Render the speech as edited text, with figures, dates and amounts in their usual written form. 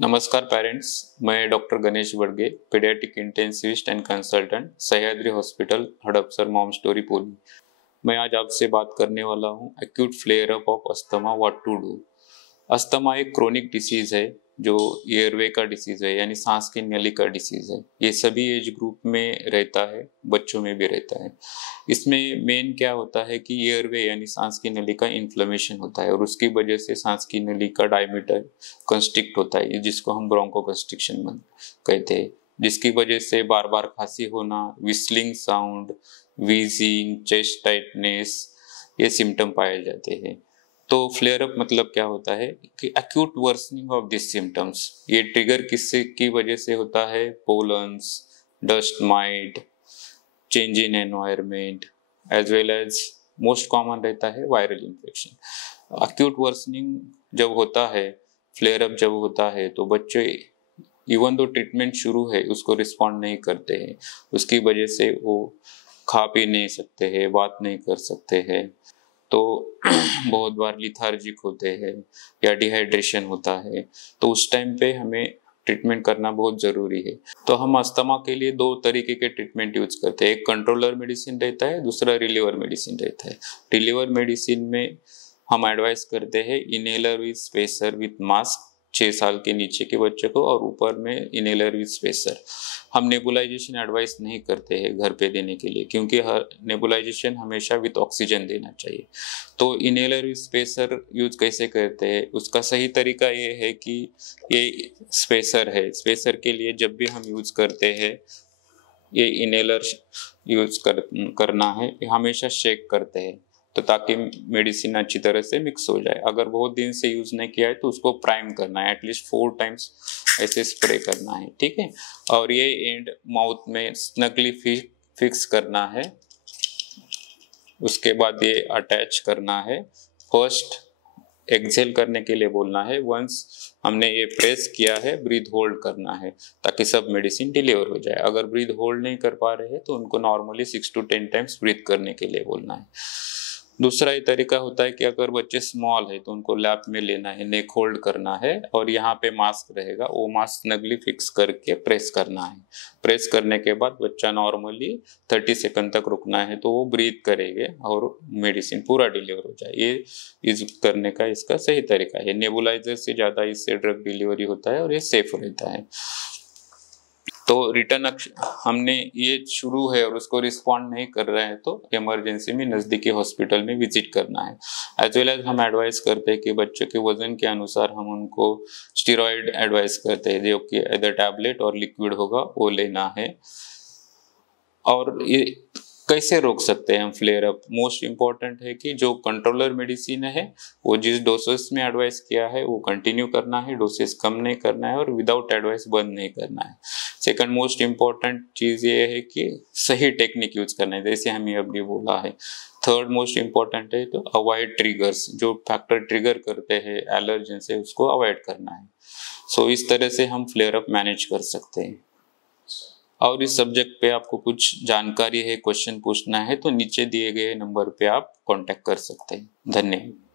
नमस्कार पेरेंट्स, मैं doctor Ganesh Badge, paediatric intensivist and consultant, Sahyadri hospital, Hadapsar, mom story, Pune. मैं आज आपसे बात करने वाला हूँ acute flare up of asthma, what to do. Asthma एक क्रोनिक डिसीज है जो एयरवे का डिसीज है, यानी सांस की नली का डिसीज है। ये सभी एज ग्रुप में रहता है, बच्चों में भी रहता है। इसमें मेन क्या होता है कि एयरवे यानी सांस की नली का इन्फ्लेमेशन होता है और उसकी वजह से सांस की नली का डायमीटर कंस्ट्रिक्ट होता है, जिसको हम ब्रोंको कंस्ट्रिक्शन कहते हैं, जिसकी वजह से बार बार खांसी होना, whistling sound, wheezing, chest tightness, ये सिम्टम पाए जाते हैं। तो फ्लेयर अप मतलब क्या होता है कि acute worsening of this symptoms. ये ट्रिगर किससे की वजह से होता है? Pollens, dust mite, change in environment, as well as most common रहता है वायरल इन्फेक्शन। एक्यूट वर्सनिंग जब होता है, फ्लेयर अप जब होता है, तो बच्चे इवन दो ट्रीटमेंट शुरू है उसको रिस्पॉन्ड नहीं करते हैं। उसकी वजह से वो खा पी नहीं सकते हैं, बात नहीं कर सकते हैं, तो बहुत बार लिथार्जिक होते हैं या डिहाइड्रेशन होता है। तो उस टाइम पे हमें ट्रीटमेंट करना बहुत ज़रूरी है। तो हम अस्थमा के लिए दो तरीके के ट्रीटमेंट यूज करते हैं। एक कंट्रोलर मेडिसिन रहता है, दूसरा रिलीवर मेडिसिन रहता है। रिलीवर मेडिसिन में हम एडवाइस करते हैं inhaler with spacer with mask 6 साल के नीचे के बच्चे को, और ऊपर में इनहेलर विद स्पेसर। हम नेबुलाइजेशन एडवाइस नहीं करते हैं घर पे देने के लिए, क्योंकि हर नेबुलाइजेशन हमेशा विद ऑक्सीजन देना चाहिए। तो इनहेलर विद स्पेसर यूज कैसे करते हैं? उसका सही तरीका ये है कि ये स्पेसर है, स्पेसर के लिए जब भी हम यूज करते हैं, ये इनहेलर यूज करना है, हमेशा शेक करते हैं, तो ताकि मेडिसिन अच्छी तरह से मिक्स हो जाए। अगर बहुत दिन से यूज नहीं किया है तो उसको प्राइम करना है, एटलीस्ट 4 टाइम्स ऐसे स्प्रे करना है, ठीक है। और ये एंड माउथ में स्नगली फिक्स करना है। उसके बाद ये अटैच करना है। फर्स्ट एक्सेल करने के लिए बोलना है। वंस हमने ये प्रेस किया है, ब्रीथ होल्ड करना है ताकि सब मेडिसिन डिलीवर हो जाए। अगर ब्रीथ होल्ड नहीं कर पा रहे हैं तो उनको नॉर्मली 6 to 10 टाइम्स ब्रीथ करने के लिए बोलना है। दूसरा ये तरीका होता है कि अगर बच्चे स्मॉल है तो उनको लैप में लेना है, नेक होल्ड करना है, और यहाँ पे मास्क रहेगा, वो मास्क स्नगली फिक्स करके प्रेस करना है। प्रेस करने के बाद बच्चा नॉर्मली 30 सेकंड तक रुकना है, तो वो ब्रीथ करेंगे और मेडिसिन पूरा डिलीवर हो जाए। ये यूज करने का इसका सही तरीका है। नेबुलाइजर से ज़्यादा इससे ड्रग डिलीवरी होता है और ये सेफ रहता है। तो रिटर्न हमने ये शुरू है और उसको रिस्पॉन्ड नहीं कर रहे हैं तो इमरजेंसी में नज़दीकी हॉस्पिटल में विजिट करना है। एज वेल एज हम एडवाइस करते हैं कि बच्चों के वजन के अनुसार हम उनको स्टेरॉइड एडवाइस करते हैं, जो कि इधर टैबलेट और लिक्विड होगा वो लेना है। और ये कैसे रोक सकते हैं हम फ्लेयर अप? मोस्ट इम्पॉर्टेंट है कि जो कंट्रोलर मेडिसिन है वो जिस डोसेस में एडवाइस किया है वो कंटिन्यू करना है, डोसेस कम नहीं करना है और विदाउट एडवाइस बंद नहीं करना है। सेकंड मोस्ट इम्पॉर्टेंट चीज़ ये है कि सही टेक्निक यूज करना है, जैसे हमने अभी बोला है। थर्ड मोस्ट इम्पॉर्टेंट है तो अवॉइड ट्रिगर्स, जो फैक्टर ट्रिगर करते हैं एलर्जन से, उसको अवॉइड करना है। सो इस तरह से हम फ्लेयर अप मैनेज कर सकते हैं। और इस सब्जेक्ट पे आपको कुछ जानकारी है, क्वेश्चन पूछना है, तो नीचे दिए गए नंबर पे आप कांटेक्ट कर सकते हैं। धन्यवाद।